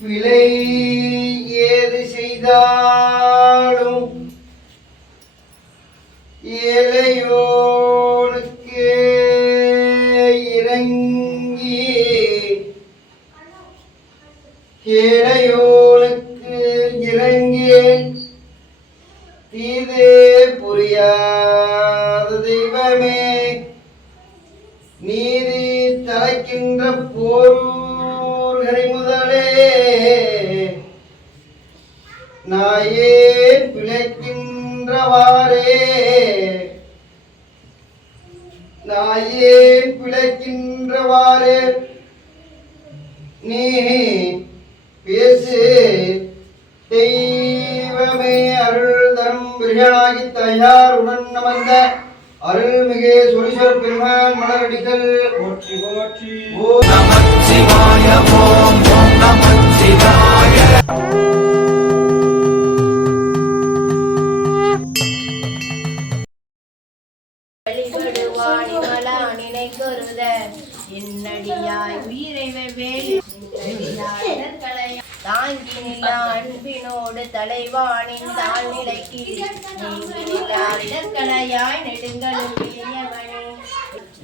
பிழை ஏது செய்தாலும் ஏழையோனுக்கு இறங்கி ஏழையோனுக்கு இறங்கி தீது புரியாத தெய்வமே நீதி தலைக்கின்ற போர்களை முதலே நாயே பிழைக்கின்றவாறே நாயே பிழைக்கின்றவாறே நீ பேசு தெய்வமே அருள் தரும் பிரியாகி தயாருடன் அமர்ந்த அருள்மிகு சொலிசர் பெருமான் மலரடிகள் போற்றி போற்றி. ஓம் நமச்சிவாய ஓம் நமச்சிவாய. என்னடியாய் உயிரை வேலி தாங்கி நிலா அன்பினோடு தலைவானின் தாழ் நிலைக்கு நீங்கி நிலா இடர்களையாய் நெடுங்களுடையவனே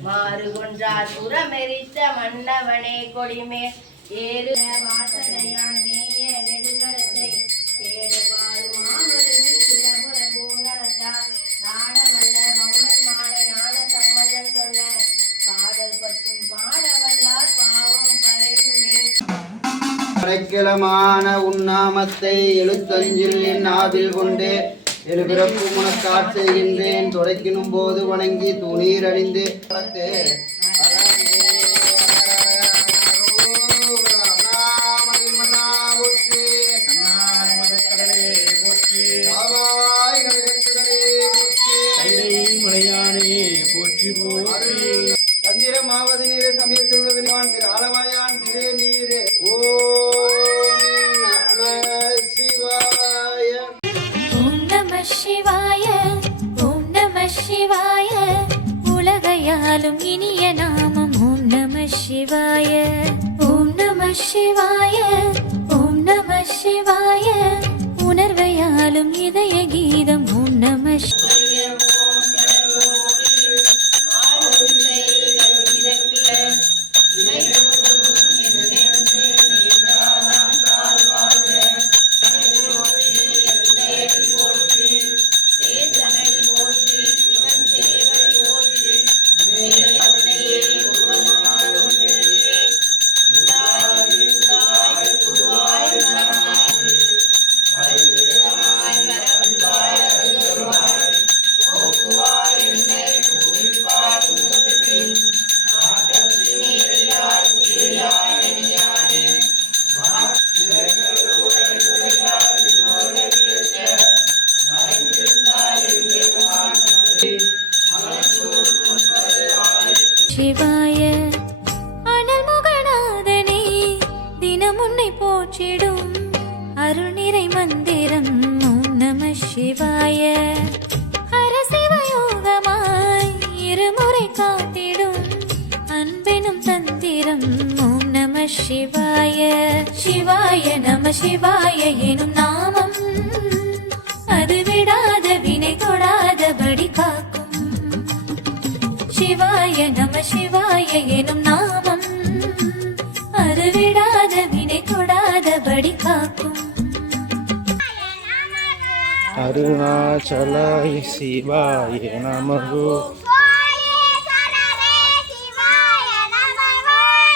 மாறு கொன்றார் புறமெரித்த மன்னவனே கொடிமே ஏறு வாசடையான் மேய நெடுங்கலத்தை தேடுவாறு மாமருவி சிலபுர பூநலத்தால் நாடமல்ல மௌனன் மாலை ஞான சம்பந்தன் சொன்ன பாடல் பத்தும் பாடவல்லார் பாவம் பறையுமே. அடைக்கலமான உன்னாமத்தை எழுத்தஞ்சில் என் ஆவில் கொண்டு எழுபிறப்பு உனக்காட் செய்கின்றேன் தொடக்கினும் போது வணங்கி துணீர் அணிந்து தந்திரமாவது நீரே சமய சொல்வது திரு ஆலவாயான் திரு நீரே. ஓம் நம சிவாய. ஓம் நம சிவாய உலகையாலும் இனிய நாமம் ஓம் நம சிவாய. ஓம் நம சிவாய. ஓம் நம சிவாய உணர்வையாலும் இதய கீதம் ஓம் நம சிவாய. சிவாய அனல் முகநாதனே தினம் உன்னை போற்றிடும் அருள் நிறை மந்திரம் ஓம் நம சிவாய. ஹரசிவயோகமாய் இருமுறை காத்திடும் அன்பெனும் தந்திரம் ஓம் நம சிவாய. சிவாய நம சிவாய எனும் நாமம் அது விடாத வினை தொடாதபடி காக்கும். சிவாய நம சிவாய எனும் நாமம் அது விடாத வினை தொடாதபடி காக்கும். அருணாச்சலாய சிவாய நமஹோ.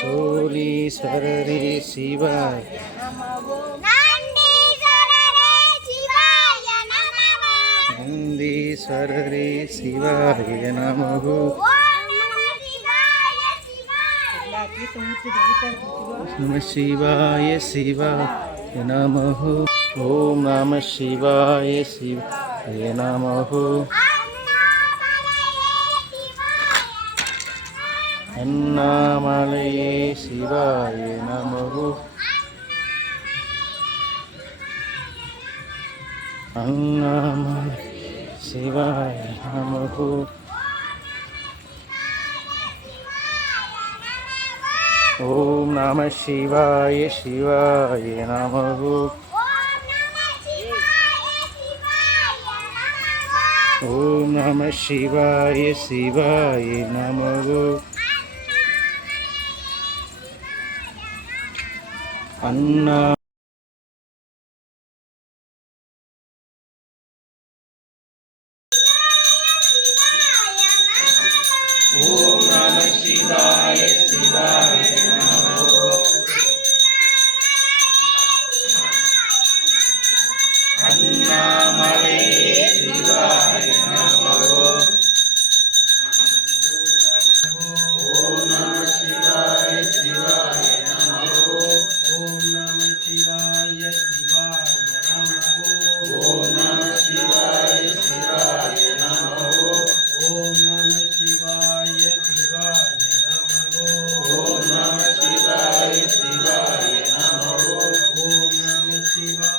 சோலீஸ்வரரே சிவாய நந்தீஸ்வரரே சிவாய நமஹோ. நம சிவாய சிவாய நமஹோ. ஓம் நம சிவாய சிவாய நமஹோ. அண்ணாமலையே சிவாய நமஹோ. அண்ணாமலை சிவாய நமஹோ. ஓம் நம சிவாய சிவாய நமஹ. ஓம் நம சிவாய சிவாய நமஹ. அண்ணா ஓம் நம சிவாய சிவாய அண்ணாமலையே சிவாய நமஹ. ஓம் நம சிவாய சிவாய நமஹ. ஓம் நம சிவாய சிவாய நமஹ. ஓம் நம சிவாய சிவாய நமஹ. ஓம் நம சிவாய சிவாய நமஹ. ஓம் நம சிவாய சிவாய நமஹ. ஓம் நம சிவாய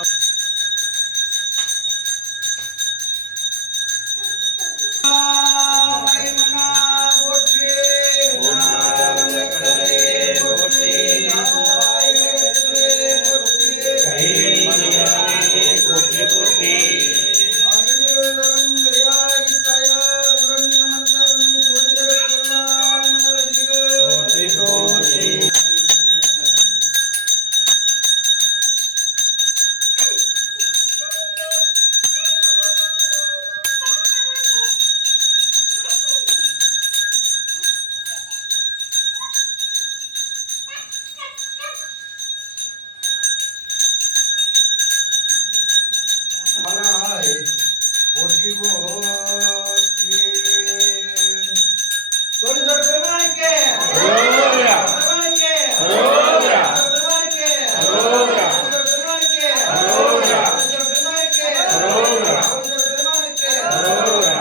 போற்றி போற்றி. சொல்லு சொல் பெருமானுக்கு அரோகரா. பெருமானுக்கு அரோகரா. பெருமானுக்கு அரோகரா. பெருமானுக்கு அரோகரா. பெருமானுக்கு அரோகரா. பெருமானுக்கு அரோகரா.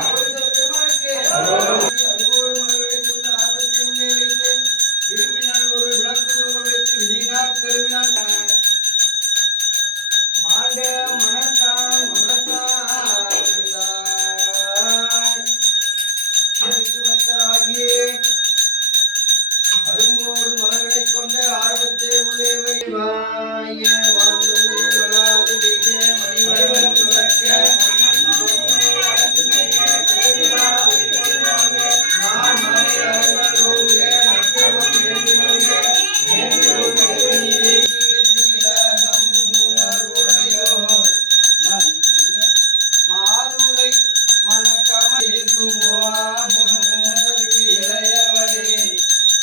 பெருமானுக்கு அரோகரா. அருகோடு மலர்களை கொண்டு ஆர்வத்தை உள்ளே வைத்து விரும்பினால் ஒரு விளக்கு தூபம் வைத்து விதியினால் கருவினால் மாண்ட மனத்தால் மனத்தாகியே அருங்கோடு மலர்களை கொண்ட ஆர்வத்தை உள்ளே வைவாய வாழ்ந்து வளாது மிக மணிவளவன் துறக்க நான் மலை அறங்கள் ஓங்க நற்றவம் வேண்டுமல்க வேண்டுமல்க மாதுளை மனக்கமைக்கு இளையவரே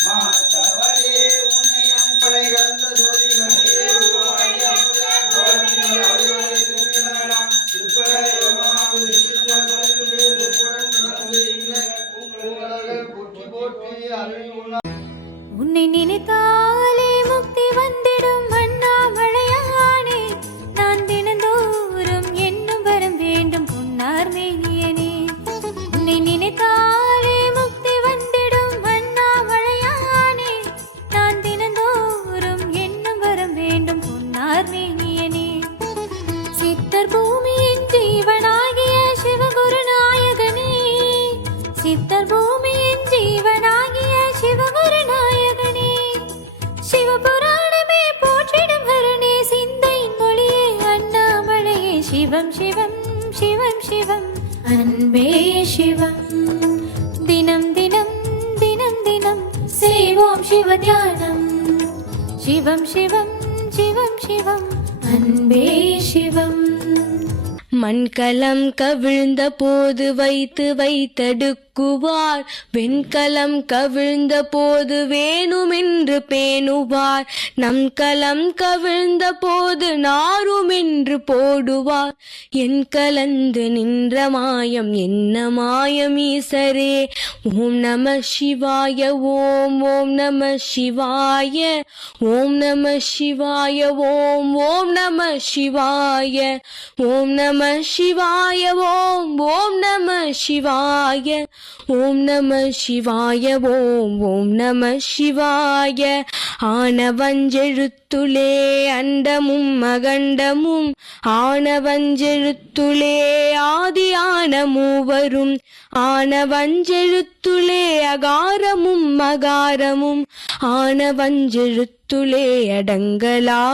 மாத்தவரே உன்னை அன்படை கலந்த ஜோதி கண்ணியே உருவாகிய உன்னை நினைத்தாலே முக்தி வந்திடும் அண்ணாமலையானே. நான் தினந்தோறும் என்னும் வரம் வேண்டும் பொன்னார் மேனியனே. உன்னை நினைத்தாலே முக்தி வந்திடும் அண்ணாமலையானே. நான் தினந்தோறும் என்னும் வரம் வேண்டும் பொன்னார் மேனியனே. சித்தர் பூமியின் ஜீவனாகிய சிவகுருநாயகனே. சித்தர் பூமியின் ஜீவனாகிய சிவகுருநாயகனே. சிவபுராணமே போற்றிடும் ஹரனே. சிந்தையின் மொழியே அண்ணாமலையே. சிவம் சிவம் சிவம் சிவம் அன்பே சிவம். தினம் தினம் தினம் தினம் செய்வோம் சிவ தியானம். சிவம் சிவம் சிவம் சிவம் அன்பே சிவம். மண்கலம் கவிழ்ந்த போது வைத்து வைத்தடுக்குவார். வெண்கலம் கவிழ்ந்த போது வேணுமென்று பேணுவார். நம் கலம் கவிழ்ந்த போது நாருமென்று போடுவார். என் கலந்து நின்ற மாயம் என்ன மாயம் ஈசரே. ஓம் நம சிவாய ஓம் ஓம் நம சிவாய ஓம் நம சிவாய ஓம் ஓம் நம சிவாய ஓம் நம சிவாய ஓம் ஓம் நம சிவாய ஓம் நம சிவாய ஓம் ஓம் நம சிவாய. ஆனவஞ்செழுத்துளே அண்டமும் அகண்டமும் ஆனவஞ்செழுத்துளே ஆதியான மூவரும் ஆனவஞ்செழுத்துளே அகாரமும் மகாரமும் ஆனவஞ்செழுத்துளே அடங்கலாவலுற்றதே.